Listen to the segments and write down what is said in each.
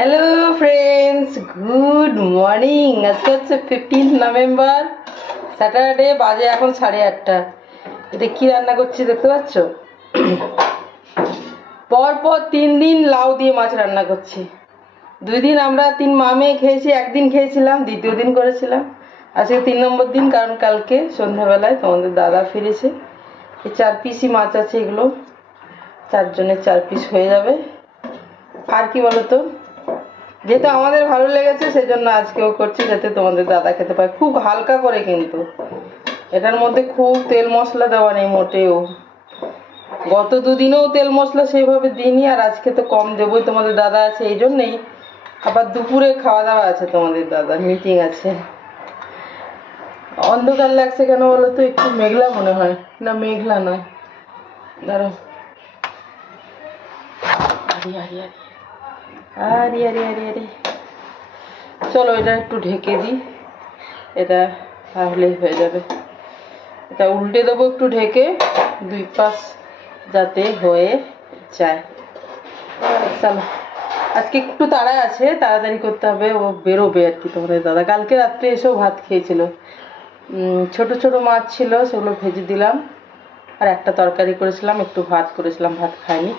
Hello friends good morning আজকে হচ্ছে fifteen November Saturday বাজে এখন সাড়ে আটটা। এটা কি রান্না করছি দেখতে পাচ্ছ? পর পর তিন দিন লাউ দিয়ে মাছ রান্না করছি। দুই দিন আমরা তিন মামে খেয়েছি, একদিন খেয়েছিলাম, দ্বিতীয় দিন করেছিলাম। আজকে তিন নম্বর দিন, কারণ কালকে সন্ধ্যাবেলায় তোমাদের দাদা ফিরেছে। এই চার পিসই মাছ আছে এগুলো। চারজনের চার পিস হয়ে যাবে। আর কি বলতো যেহেতু আমাদের ভালো লেগেছে, সেজন্য আজকেও করছি যাতে তোমাদের দাদা খেতে পায় খুব হালকা করে কিন্তু। এটার মধ্যে খুব তেল মশলা দেওয়া নেই মোটেও। গত দুদিনেও তেল মশলা সেইভাবে দিইনি, আর আজকে তো কম দেবই। তোমাদের দাদা আছে এই জন্যেই। আবার দুপুরে খাওয়া দাওয়া আছে তোমাদের দাদা মিটিং আছে। অন্ধকার লাগছে কেন বলো তো? একটু মেঘলা মনে হয়। না, মেঘলা নয়। দাঁড়াও। আরে আরে আরে। আরে আরে আরে আরে চলো এটা একটু ঢেকে দিই। এটা তাহলেই হয়ে যাবে। এটা উল্টে দেবো একটু ঢেকে, দুই পাশ যাতে হয়ে যায়। চলো, আজকে একটু তাড়া আছে, তাড়াতাড়ি করতে হবে, ও বেরোবে আর কি তোমাদের দাদা। কালকে রাত্রে এসেও ভাত খেয়েছিল। ছোট ছোট মাছ ছিল, সেগুলো ভেজে দিলাম। আর একটা তরকারি করেছিলাম, একটু ভাত করেছিলাম, ভাত খাইনি।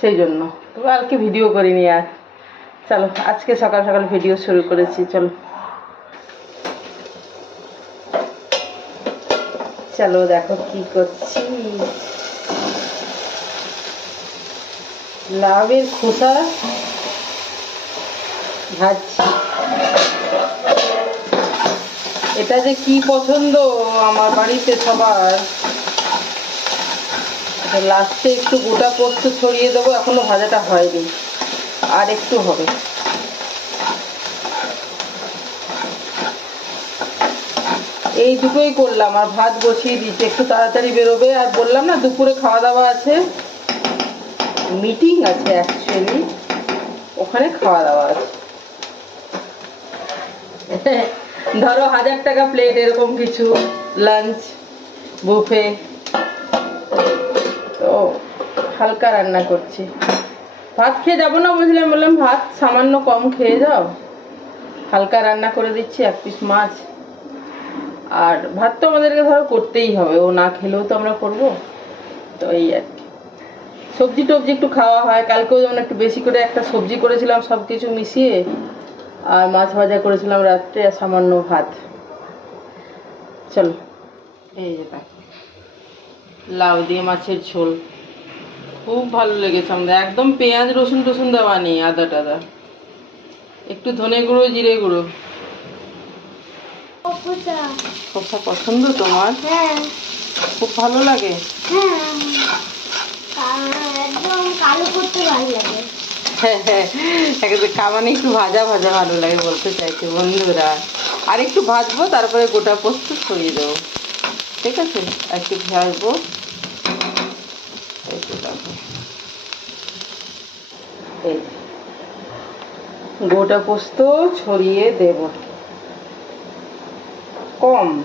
সেই জন্য তো কালকে ভিডিও করিনি আর। চলো, আজকে সকাল সকাল ভিডিও শুরু করেছি, চলো। চলো, দেখো কি করছি। লাভের খোসা ভাজছি। এটা যে কি পছন্দ আমার বাড়িতে সবার। লাস্টে একটু গোটা পোস্ত ছড়িয়ে দেবো, এখনও ভাজাটা হয়নি। আর একটু হবে। এই দুটোই করলাম, আর ভাত বসিয়ে দিচ্ছি একটু তাড়াতাড়ি বেরোবে, আর বললাম না, দুপুরে খাওয়া দাওয়া আছে। মিটিং আছে অ্যাকচুয়ালি ওখানে খাওয়া দাওয়া আছে। ধরো হাজার টাকা প্লেট এরকম কিছু। লাঞ্চ বুফে তো হালকা রান্না করছি। ভাত খেয়ে যাব না বুঝলাম বললাম ভাত সামান্য কম খেয়ে যাও। হালকা রান্না করে দিচ্ছি, এক পিস মাছ। আর ভাত তো আমাদেরকে ধরো করতেই হবে, ও না খেলেও তো আমরা করব। তো এই আর কি। সবজি টবজি একটু খাওয়া হয়, কালকেও যেমন একটু বেশি করে একটা সবজি করেছিলাম সব কিছু মিশিয়ে আর মাছ ভাজা করেছিলাম রাত্রে, আর সামান্য ভাত। চলো। এই যে লাউ দিয়ে মাছের ঝোল। খুব ভালো লেগেছে আমাদের। একদম পেঁয়াজ রসুন টসুন দেওয়া নেই আদা টাদা। একটু ধনে গুঁড়ো জিরে গুঁড়ো। খোসা। পছন্দ তোমার? হ্যাঁ। খুব ভালো লাগে? হ্যাঁ। লাগে। হ্যাঁ হ্যাঁ। কামানে একটু ভাজা ভাজা ভালো লাগে বলতে চাইছে বন্ধুরা। আর একটু ভাজবো তারপরে গোটা পোস্ত ছড়িয়ে দেবো। ঠিক আছে? একটু এই দেখো। এই গোটা পোস্ত ছড়িয়ে দেব। কম।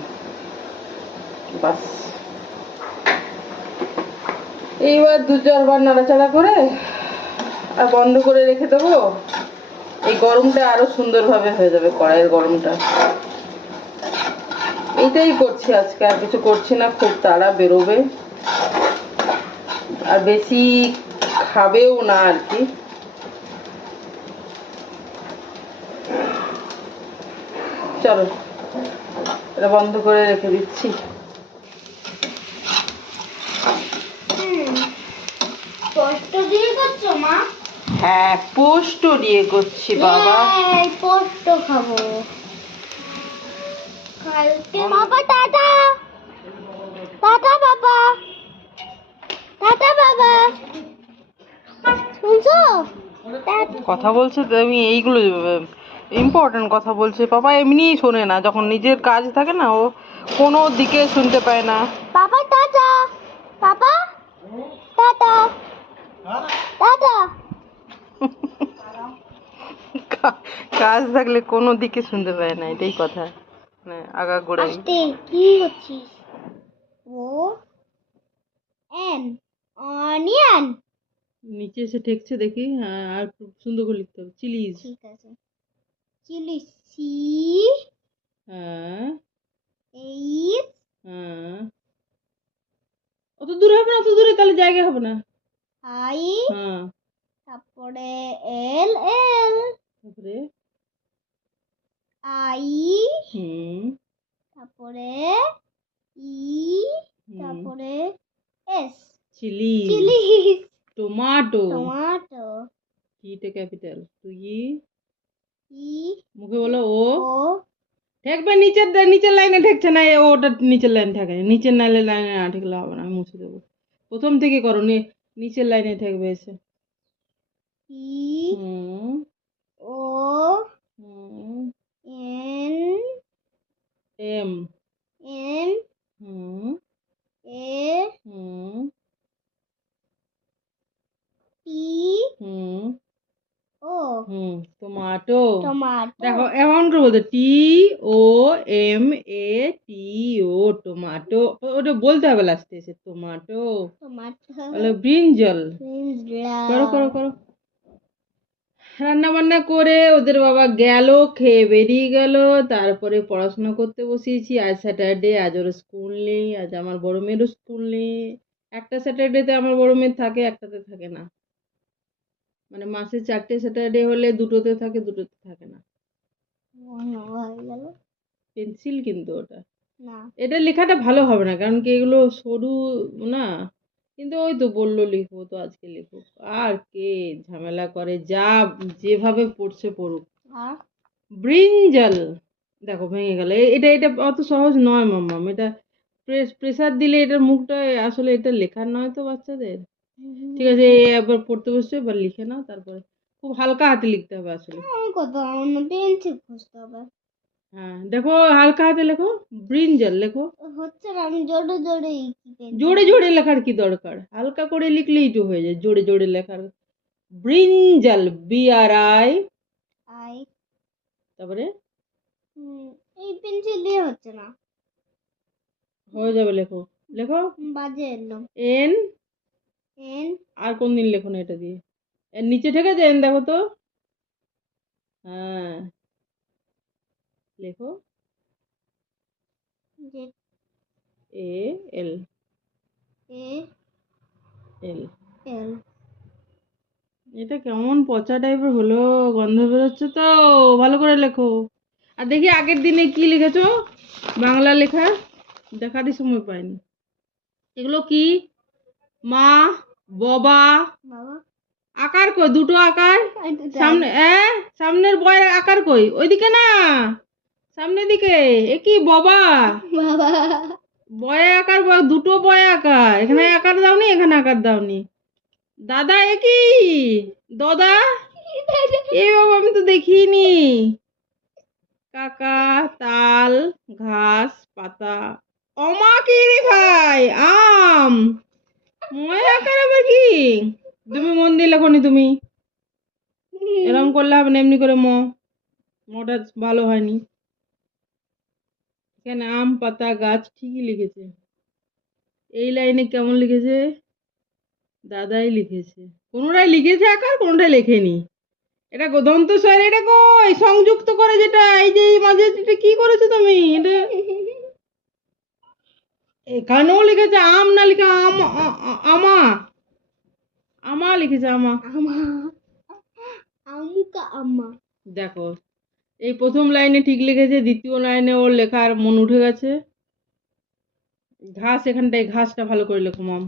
বাস। এইবার দু চারবার নাড়াচাড়া করে আর বন্ধ করে রেখে দেবো। এই গরমটা আরও সুন্দরভাবে হয়ে যাবে, কড়াইয়ের গরমটা। এইটাই করছি আজকে আর কিছু করছি না খুব তাড়া বেরোবে। আর বেশি খাবেও না আর কি। চলো এটা বন্ধ করে রেখে দিচ্ছি। হ্যাঁ পোস্ট দিয়ে করছি বাবা। পোস্ত খাব। কালকে বাবা টাটা। টাটা বাবা। টাটা বাবা। শুনছো? কথা বলছে তুমি এইগুলো ইম্পর্টেন্ট কথা বলছে। বাবা এমনিই শোনে না যখন নিজের কাজ থাকে না ও কোনো দিকে শুনতে পায় না। বাবা টাটা। বাবা টাটা। টাটা। কাজ থাকলে কোনো দিকে শুনতে পায় না এটাই কথা। আগা গোড়াই। আস্তে কি করছিস ও এন অনিয়ন। নিচে এসে ঠেকছে দেখি হ্যাঁ আর একটু সুন্দর করে লিখতে হবে চিলিজ। ঠিক আছে। চিলি সি হ্যাঁ। এইচ। হ্যাঁ। অত দূরে হবে না অত দূরে তাহলে জায়গা হবে না। আই। হ্যাঁ। তারপরে এল এল। তারপরে? আই। হুম। তারপরে ই তারপরে S. Chilli. Chilli. Tomato. Tomato. টিটা ক্যাপিটাল? তুই ই। ই। মুখে বলো ও। ও। ঠেকবে নিচের দে- নিচের লাইনে ঠেকছে না এ ওটা নিচের লাইন ঠেকে। নিচের লাইনে লাইনে না ঠেকলে হবে না আমি মুছে দেবো। প্রথম থেকে করো নি নিচের লাইনে ঠেকবে এসে। ই। ও হুম এন এম এন হুম এ হুম টি হুম ও হুম টমাটো টমাটো দেখো এমন করে বলতে? টি ও M A T O tomato ওটা বলতে হবে লাস্টে এসে টমাটো টমাটো বলো ব্রিঞ্জল করো করো করো। রান্না বান্না করে ওদের বাবা গেল খেয়ে বেরিয়ে গেল তারপরে পড়াশোনা করতে বসিয়েছি। আজ স্যাটারডে আজ ওর স্কুল নেই আজ আমার বড় মেয়েরও স্কুল নেই। একটা স্যাটারডেতে আমার বড় মেয়ের থাকে একটাতে থাকে না। মানে মাসে চারটে স্যাটারডে হলে দুটোতে থাকে দুটোতে থাকে না। পেন্সিল কিন্তু ওটা। না। এটা লেখাটা ভালো হবে না কারণ কি এগুলো সরু না? কিন্তু ওই তো বলল লিখব তো আজকে লিখব আর কে ঝামেলা করে যা যেভাবে পড়ছে পড়ুক। ব্রিঞ্জাল। দেখো ভেঙে গেল। এটা এটা অত সহজ নয় মাম্মাম। এটা প্রেসার দিলে এটার মুখটা আসলে এটা লেখার নয় তো বাচ্চাদের। ঠিক আছে একবার পড়তে বসছো এবার লিখে নাও তারপরে। খুব হালকা হাতে লিখতে হবে আসলে। কত? অন্য পেন্সিল খুঁজতে হবে। হ্যাঁ দেখো হালকা হাতে লেখো ব্রিঞ্জাল লেখো। হচ্ছে না আমি জোরে জোরে জোরে জোরে লেখার কি দরকার? হালকা করে লিখলেই তো হয়ে যায় জোরে জোরে লেখার। Brinjal B R I I তারপরে? এই পেন্সিল দিয়ে হচ্ছে না। হয়ে যাবে লেখো। লেখো। বাজে এলো এন এন আর কোন দিন লেখো না এটা দিয়ে। এর নিচে ঠেকেছে এন দেখো তো। হ্যাঁ। লেখো এ এল এ এল এল এটা কেমন পচা টাইপের হলো? গন্ধ বেরোচ্ছে তো। ভালো করে লেখো। আর দেখি আগের দিনে কি লিখেছো? বাংলা লেখা। দেখারই সময় পাইনি। এগুলো কি? মা বাবা। বাবা। আকার কই? দুটো আকার। সামনে এ সামনের বয়ের আকার কই? ওইদিকে না। সামনের দিকে এ কি বাবা? বাবা। বয়ে আকার ব- দুটো বয়ে আকার। এখানে আকার দাওনি এখানে আকার দাওনি। দাদা এ কি? দাদা? এ বাবা আমি তো দেখিনি। কাকা তাল ঘাস পাতা। অমা কি রে ভাই? আম। ময় আকার আবার কি? তুমি মন দিয়ে লেখনি তুমি। এরকম করলে হবে না এমনি করে ম। মটা ভালো হয়নি। এখানে আম পাতা গাছ ঠিকই লিখেছে। এই লাইনে কেমন লিখেছে? দাদাই লিখেছে। কোনোটাই লিখেছে আকার কোনোটাই লেখেনি। এটা গো- দন্ত স্বর এটা কই? সংযুক্ত করে যেটা এই যে এই মাঝে এটা কি করেছ তুমি? এটা এখানেও লিখেছে আম না লিখে আম আমা? আমা লিখেছে আমা। আমা। আমুকা আম্মা দেখো এই প্রথম লাইনে ঠিক লিখেছে দ্বিতীয় লাইনে ওর লেখার মন উঠে গেছে। ঘাস এখানটায় ঘাসটা ভালো করে লেখো মাম।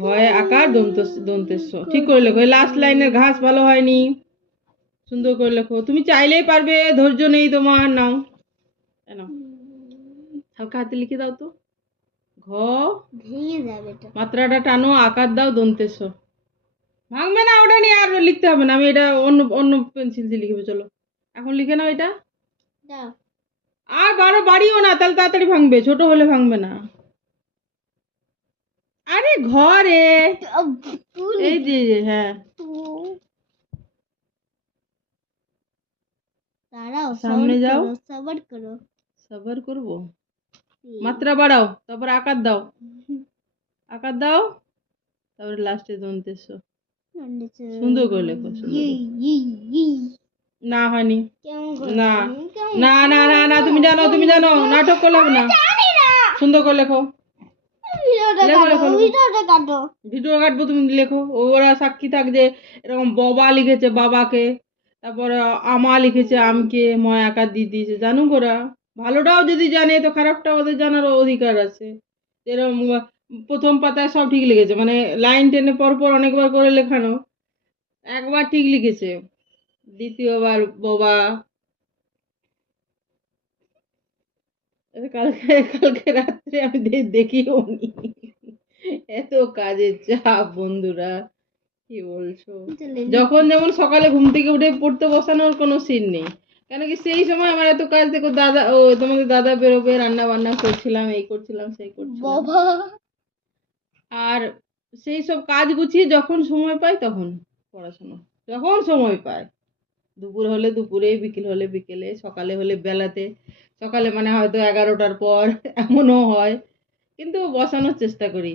ঘয়ে আকার দন্ত দন্তেশ্ব। ঠিক করে লেখো লাস্ট লাইনের ঘাস ভালো হয়নি। সুন্দর করে লেখো তুমি চাইলেই পারবে ধৈর্য নেই তোমার নাও। হালকা হাতে লিখে দাও তো। ঘ। মাত্রাটা টানো আকার দাও দন্তেশ্ব। ভাঙবে না ওটা নিয়ে আর লিখতে হবে না আমি এটা অন্য অন্য পেন্সিল দিয়ে লিখবে চলো। এখন লিখে নাও এটা। দাও। আর বারো বাড়িও না তাহলে তাড়াতাড়ি ভাঙবে ছোট হলে ভাঙবে না। আরে ঘরে। এই যে হ্যাঁ। দাঁড়াও সামনে যাও। করো, সবার করো। সবার করব? মাত্রা বাড়াও তারপর আকার দাও। আকার দাও তারপরে লাস্টে দন্তেস সুন্দর করে লেখো না হয়নি না। না না না না তুমি জানো তুমি জানো নাটক করলে না। সুন্দর করে লেখো। ভিডিও কাটবো তুমি লেখো। ওরা সাক্ষী থাক যে এরকম বাবা লিখেছে বাবাকে তারপরে আমা লিখেছে আমকে ময়াকার দিয়ে দিয়েছে জানুক ওরা। ভালোটাও যদি জানে তো খারাপটা ওদের জানার অধিকার আছে। এরকম প্রথম পাতায় সব ঠিক লিখেছে মানে লাইন টেনে পর পর অনেকবার করে লেখানো। একবার ঠিক লিখেছে। দ্বিতীয়বার বাবা। কালকে কালকে রাত্রে আমি দে- দেখিও নি। এত কাজের চাপ বন্ধুরা। কি বলছো? যখন যেমন সকালে ঘুম থেকে উঠে পড়তে বসানোর কোনো সিন নেই। কেন কি সেই সময় আমার এত কাজ দেখো দাদা ও তোমাদের দাদা বেরোবে রান্না বান্না করছিলাম এই করছিলাম সেই করছিলাম। বাবা। আর সেই সব কাজ গুছিয়ে যখন সময় পাই তখন পড়াশোনা যখন সময় পাই দুপুর হলে দুপুরে বিকেল হলে বিকেলে সকালে হলে বেলাতে। সকালে মানে হয়তো এগারোটার পর এমনও হয়। কিন্তু বসানোর চেষ্টা করি।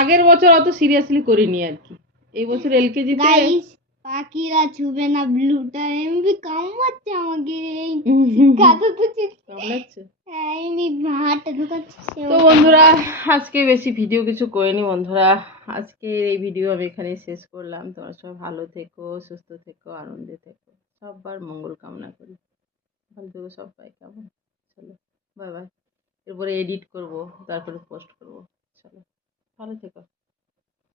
আগের বছর অত সিরিয়াসলি করিনি আর কি। এই বছর এলকেজিতে গাইস পাখিরা ছুবে না ব্লুটা এমবি কামড়াচ্ছে আমাকে। এই কাঁথা তো কামড়াচ্ছে? হ্যাঁ এমনি হাতটা ঢুকাচ্ছে তো বন্ধুরা আজকে বেশি ভিডিও কিছু করিনি বন্ধুরা। আজকে এই ভিডিও আমি এখানে শেষ করলাম। তোমরা সব ভালো থেকো সুস্থ থেকো আনন্দে থেকো। সবার মঙ্গল কামনা করি। ভালো থেকো সবাই কেমন? চলো বাই বাই এরপরে এডিট করব তারপরে পোস্ট করব। চলো ভালো থেকো।